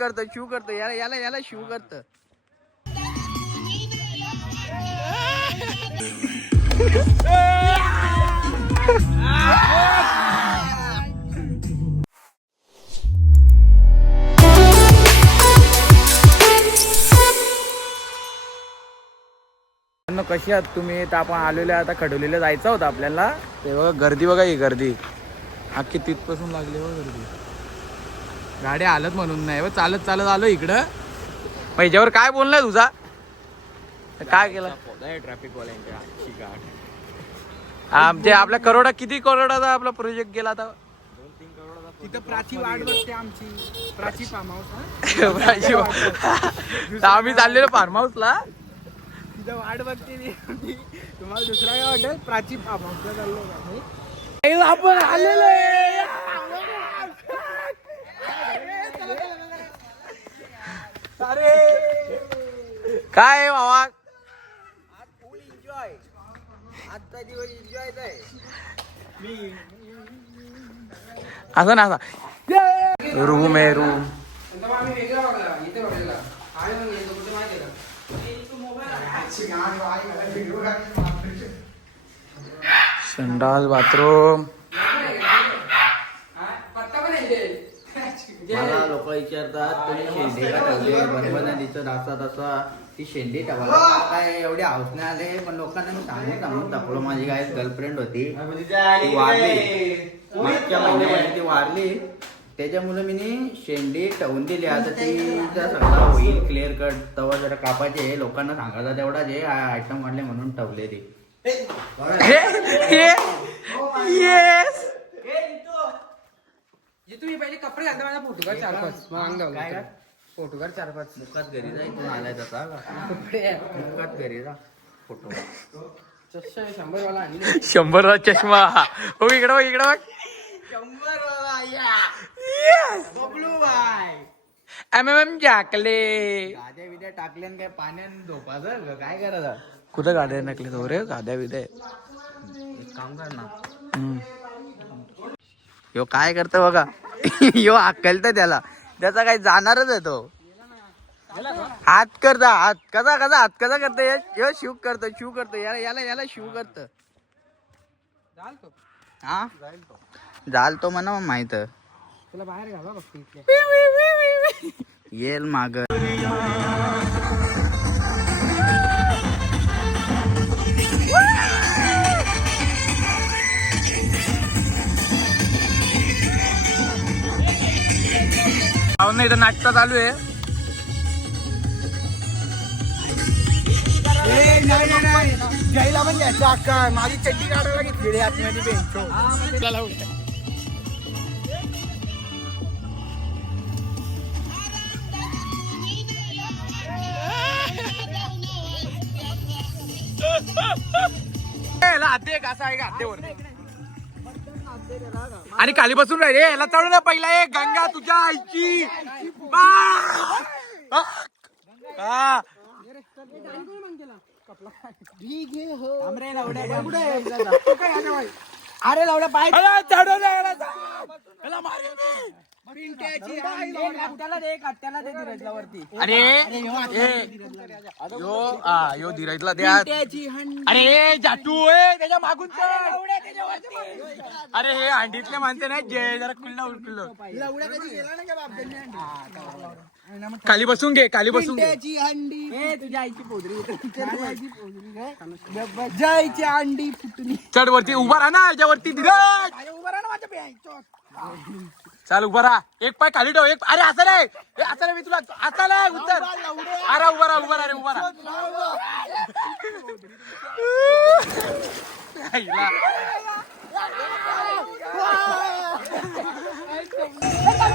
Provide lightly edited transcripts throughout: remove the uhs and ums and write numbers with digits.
करतो याला याला याला शिव करतं. कशी आहात तुम्ही? तर आपण आलेलो आता खडोलीला जायचं होतं आपल्याला. ते बघा गर्दी, बघा ही गर्दी अख्खी तिथपासून लागली बघा गर्दी. गाड्या हालत म्हणून नाही, चालत चालत आलो इकडं. मग याच्यावर काय बोललाय तुझा? काय केलं ट्रॅफिक वाल्यांच्या? आमच्या आपल्या करोडा किती करोडाचा आपला प्रोजेक्ट गेला आता? 2-3 करोडाचा. तिथं प्राची वाट बघते आमची. Prachi farm house. आम्ही चाललेलो फार्म हाऊसला. तिथं वाट बघते तुम्हाला दुसरा काय वाटेल? प्राची फार्म हाऊसला चाललो आपण आलेलो आहे. अरे काय बाबा फुल एन्जॉय. आजचा दिवस एन्जॉय आहे. असं ना असा रूम आहे रूम. संडास बाथरूम. मला लोक विचारतात तुम्ही शेंडी का ठेवली? बरोबर नदीचं रास्ता तसा ती शेंडी ठेवायला काय एवढे हाऊस नाही आले, पण लोकांना मी सांगून दाखवलं. माझी काय गर्लफ्रेंड होती, ती वारली मागच्या महिन्यामध्ये. ती वारली त्याच्यामुळे मी शेंडी ठेवून दिली. आता तिचा सगळा होईल क्लिअर कट. तवा जरा कापायचे, लोकांना सांगायचा तेवढा जे आयटम वाढले म्हणून ठेवले ते. तुम्ही पहिले कपडे घालता माझा फोटो काढ 4-5. काय फोटो काढ 4-5. मुखात घरी जा, इथून आलाय तसा मुखात घरी जा फोटो. चष्मा 100 वाला आणली. 100 चष्मा. हो इकडं बघ, इकडं बघ. 100 वाला या बबलू बाय. MM जाकले. गाद्या बिद्या टाकल्यान काय पाण्यात झोपायचं काय करायचं? कुठं गाड्या टाकले तो रे? गाड्या बिद्या एक काम कर ना. यो काय करतो बघा. यो अक्कलतं त्याचा काही जाणारच आहे तो. हात करता हात कसा हात कसा करतो यो? शिव करतो याला याला याला शिव करतं. हा जाल तो म्हणा माहित. तुला बाहेर घाला बघ इथले. येल माग. इथं नाश्ता चालू आहे. नाही घ्यायला पण घ्यायचं अक्का. माझी चड्डी काढायला घेतली रे आतमध्ये बेंचो. हाते कसा आहे का हातेवर. आणि खाली बसून राहिले याला चढू ना पहिला. एक गंगा तुझ्या आईची. अरे लावड्या पाय अरे यो धीरजला द्या. अरे जाटू त्याच्या मागून. अरे हे अंडीतले माणसे नाही जे जरा खुल्ला उलकुल्लो. खाली बसून घे, खाली बसून घे. तुझ्या आईची पोदरी जायची अंडी फुटली. चढ वरती उभा राहा ना याच्यावरती. धीरज उभा राहा ना माझ्या बेंचवर. चाल उभा राहा. एक पाय खाली ठेव. एक अरे असं नाही असं नाही. मी तुला आता नाही उत्तर. अरे उभा राहा उभा राहा रे उभा राहा.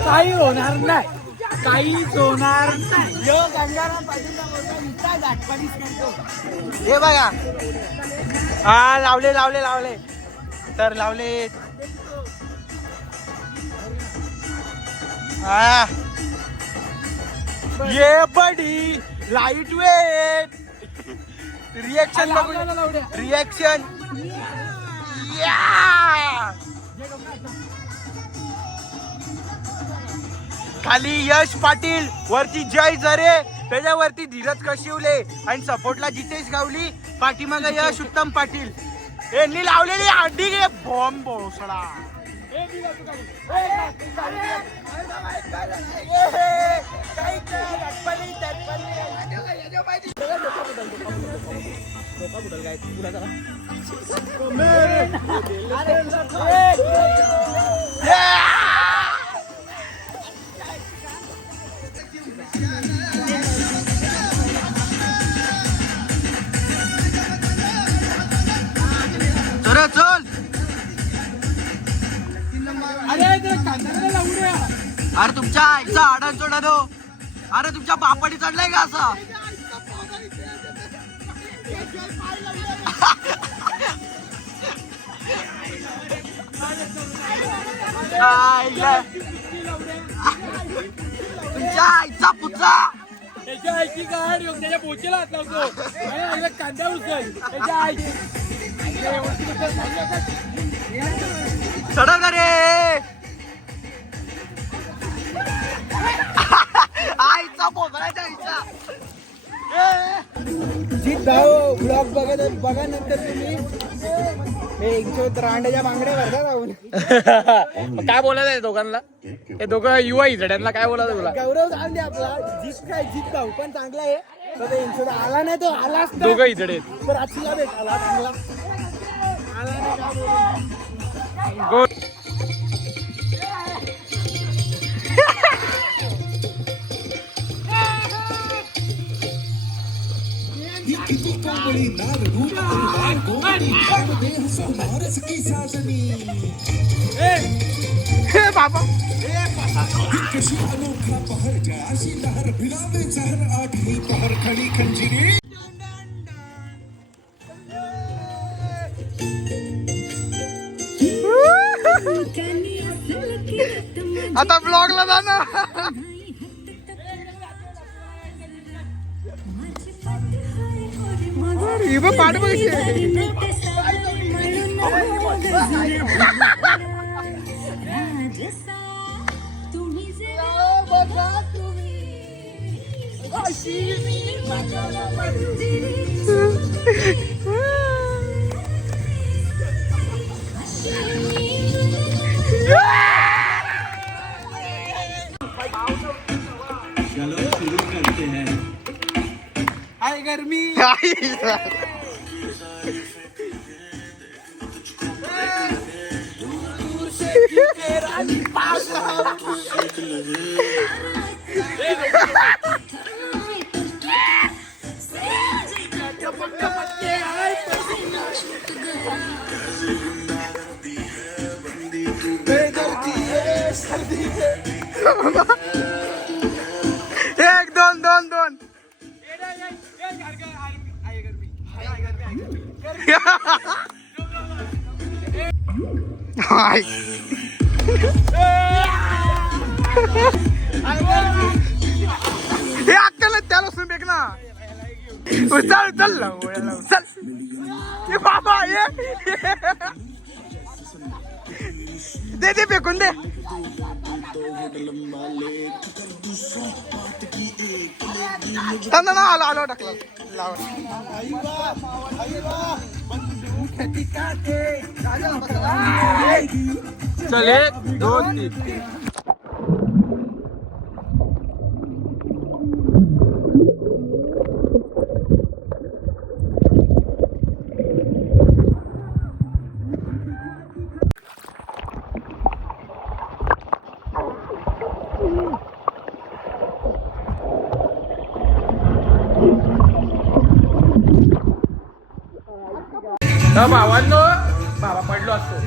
काही होणार नाही, काहीच होणार नाही. यो गंगाराम पाटील हे बघा. हा लावले लावले लावले तर लावले. हा ये बडी लाईट वेट. रिएक्शन बघून रिएक्शन. खाली यश पाटील, वरती जय झरे, त्याच्यावरती धीरज कशिवले आणि सपोर्टला जितेश गावली, पाठीमागे यश उत्तम पाटील. यांनी लावलेली हड्डी घे बॉम्ब बोसडा. चल अरे तुमच्या आईचा आडण चढा दो. अरे तुमच्या बापाडी चढलाय का असा? तुमच्या आईचा पुचा. त्याच्या आईची गाडी त्याच्या बोचेला हात लावतो कांद्या उचल त्याच्या आईची चढा का रे आईचा बोलायचा आईचा. जीत भाऊ ब्लॉग बघा नंतर तुम्ही रांड्याच्या बांगड्या भरता राहून. काय बोलायचं आहे दोघांना? हे दोघं युवा इजड्यांना काय बोलायचं तुला? गौरव जाऊन दे आपला. जीत काय जीत भाऊ पण चांगला आहे. तर ते इंशोर आला नाही तो आलाच नाही. दोघं इजडे तर आजला भेटाला चांगला आला नाही का गो. बाबा आता ब्लॉगला जाणार. पाठ आहे गर्मी. एक दोन दोन दोन. हे अक्कल त्याला सुन बेक ना. चल चल चल ये बाबा ये दे दे फेकून दे. आलो आलो टाकला चल 1 2 3. भावांनो बाबा पडलो असतो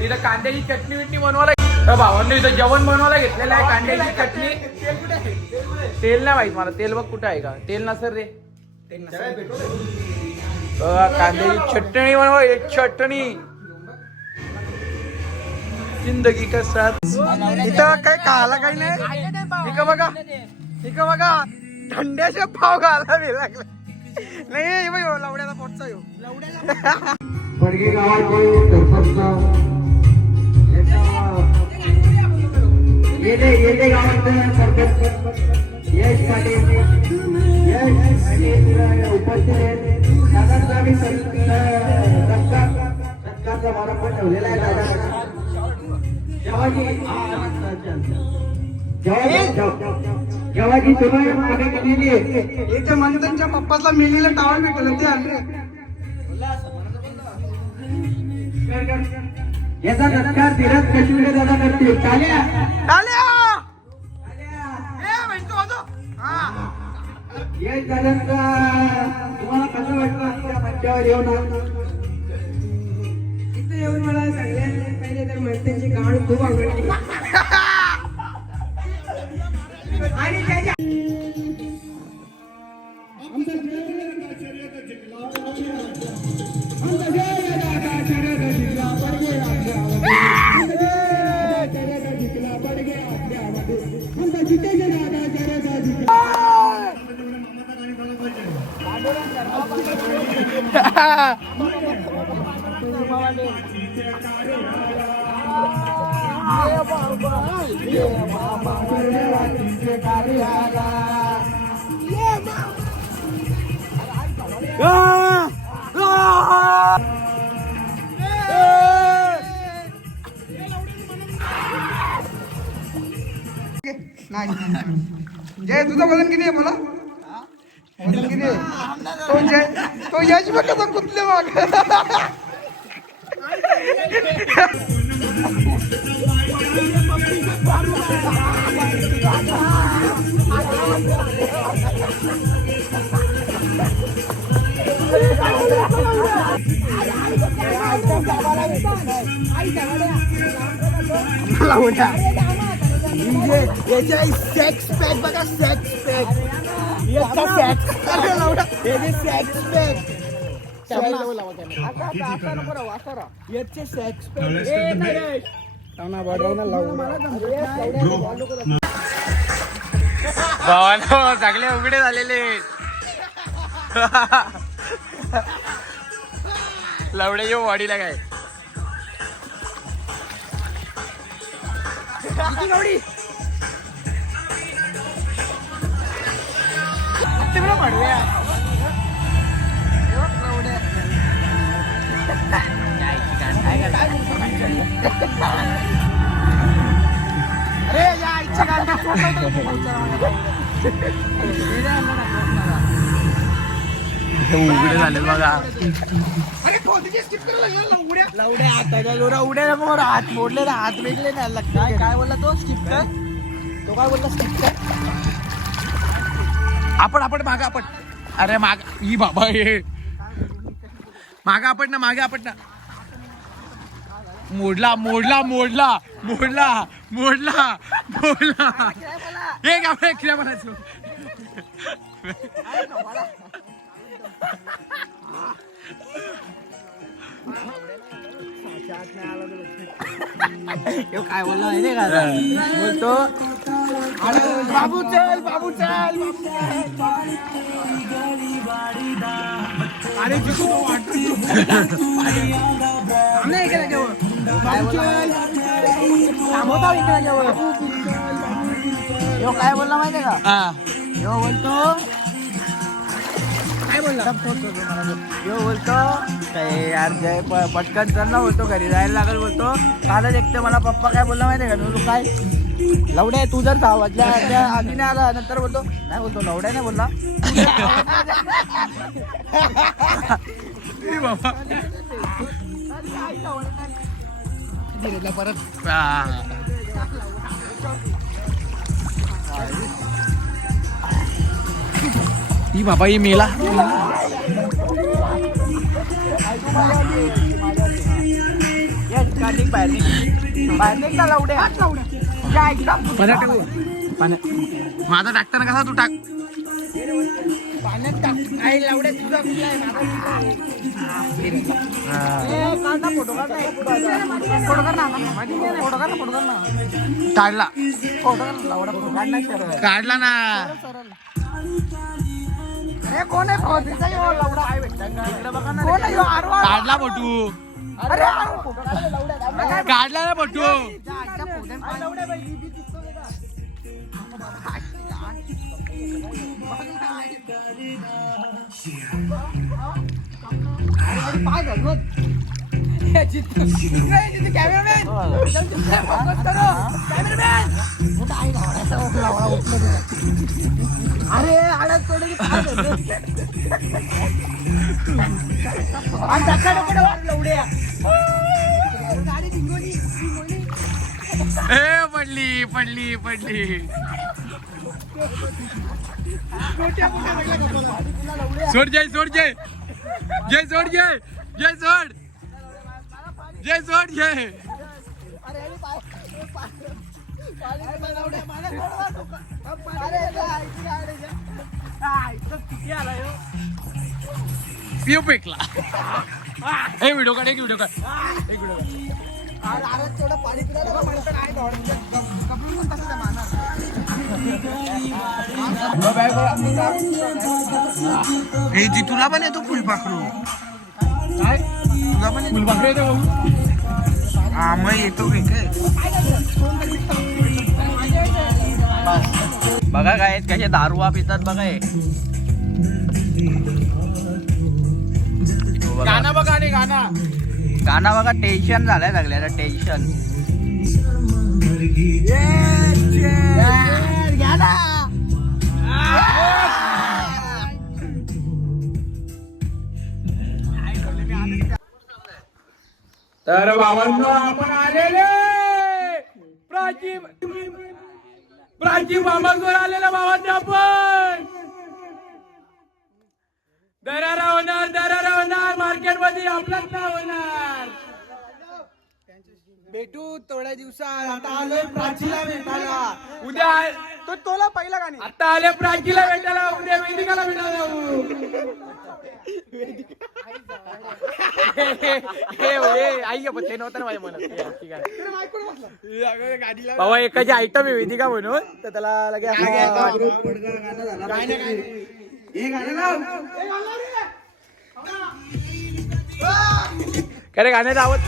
तिथं कांद्याची चटणी बिटणी बनवायला. भावांनो इथं जेवण बनवायला घेतलेलं आहे. कांद्याची चटणी. तेल नाही माहित मला. तेल बघ कुठं आहे का? तेल नसर रे. कांद्याची चटणी बनवा. एक चटणी जिंदगी का साथ. इथं काही खायला काही नाही. इकडं बघा इकडं बघा थंड्याचे पाव घाला बी लागला नाही. लवड्याचा पोटचा येऊ लवड्याला. पडगे गावाचे सरपंच येते गावात सरपंच यश पाटील उपस्थित आहेत. दादांचा आम्ही सत्कारचा समारंभ ठेवलेला आहे. दादा जेव्हाची सुरुवात मागे केलेली आहे. इथे मंथनच्या पप्पाला मिलीला टावर भेटलं ते आणले. याचा सत्कार धीरज कशुले दादा करतील. चाल्या यश दादांचा तुम्हाला कसं वाटलं त्या मंचावर येऊन? इथे येऊन मला सगळ्यात पहिले तर मंथनची गाणी खूप आवडली आणि त्याच्या जय तुझं वजन किती आहे मला? वजन किती आहे? तो यश बघ कसा कुठले मग. याच्या सेक्स पॅक बघा. सेक्स पॅक याचा सेक्स याचे सेक्स पॅक याचे सेक्स भावानो सगळे उघडे झालेले. लवडे येऊ वाडीला काय उघडे झाले बघा. लवड्या हाताच्या जोरा उड्या नको मारू. हात मोडले ना, हात वेगळे ना. काय काय बोलला तो? स्किप कर. तो काय बोलला? स्किप कर. आपण मागे आपण. अरे माग ही बाबा हे मागे आपण ना. मागे आपण ना. मोडला मोडला मोडला मोडला मोडला मोडला. हे काय खेळा म्हणायचं. काय बोलला माहितीये का? बोलतो बाबू चल बाबू चल. अरे काय बोलला माहितीये का? यो बोलतो काय बोलला? यो बोलतो काय यार जय पटकन चल ना. बोलतो घरी जायला लागल. बोलतो कालच एकटे मला पप्पा काय बोलला माहितीये का? तू काय लवड्या तू जर वाजल्या आधी नाही आला नंतर बोलतो नाही. बोलतो लवड्या नाही बोलला. बाबा परत ही बाबा ही मेला. माझा टाकताना कसा तू टाक. पाण्यात टाक. काही लवड्या तुझा कुठला आहे? फोटो कर ना. फोटो कर ना. फोटो कर ना. काढला फोटो कर लवडा. फोटो काढ. काढला ना. अरे कोण आहे? भाऊजीचा यो लवडा आहे भेटता. कोण आहे यो? आरवा काढला बटू. अरे फोटो काढ लवड्या. काढला ना बटू. लवड्या बाई. अरे आडत सोडली पडली पडली पडली. सोड जय सोड जय जय सोड जय जय सोड जय सोड जय. पिऊ पेकला. हे व्हिडिओ काढ एक व्हिडिओ काढ एक व्हिडिओ हे जी तुला पण येतो फुलपाखरू काय तुला पण फुलपाखरू येतो भाऊ. हा मग येतो काय बघा काय कसे दारूवा पितात बघा हे. गाणं बघा आणि गाणं गाणं बघा टेन्शन झालंय सगळ्याला टेन्शन. तर बाबांनो आपण आलेले प्राचीन बाबांवर आलेला बाबांनी आपण दरारा होणार मार्केट मध्ये आपलाच नाव होणार. भेटू थोड्या दिवसात आता आलोय प्राचीला भेटायला. उद्या तो तोला पहिला गाणी आता आले प्राचीला भेटायला उद्या वेदिकाला भेटायला जाऊ. आई पण ते नव्हतं ना माझ्या मनात. बाबा एकाची आयटम आहे वेदिका म्हणून तर त्याला लगेच काय रे गाण्याचा आवाज.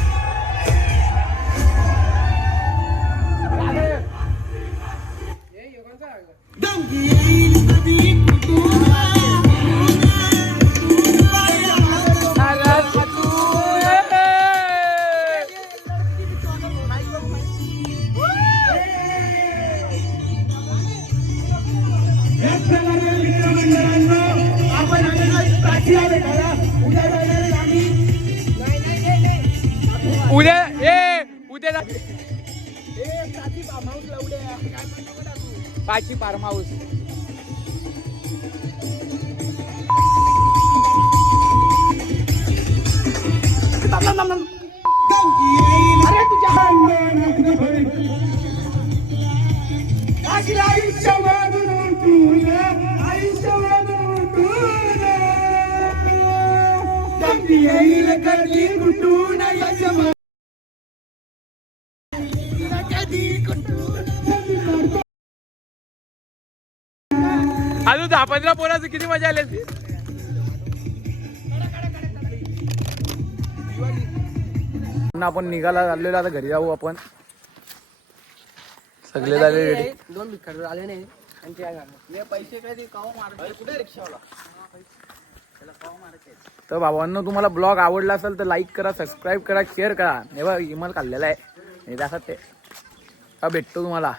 उद्या पाची फार्म हाऊस. अजून 10-15 पोराचं किती मजा आली असती. आपण निघाला चाललेलो आता घरी जाऊ आपण सगळे झाले रेडी. 2 भिकार आले नाही आणि ते पैसे काय कुठे रिक्षावाला. तर भावांनो तुम्हाला ब्लॉग आवडला असेल तर लाईक करा, सबस्क्राईब करा, शेअर करा. हे बघा इमेल खाल्लेला आहे हे असं ते भेटतो तुम्हाला.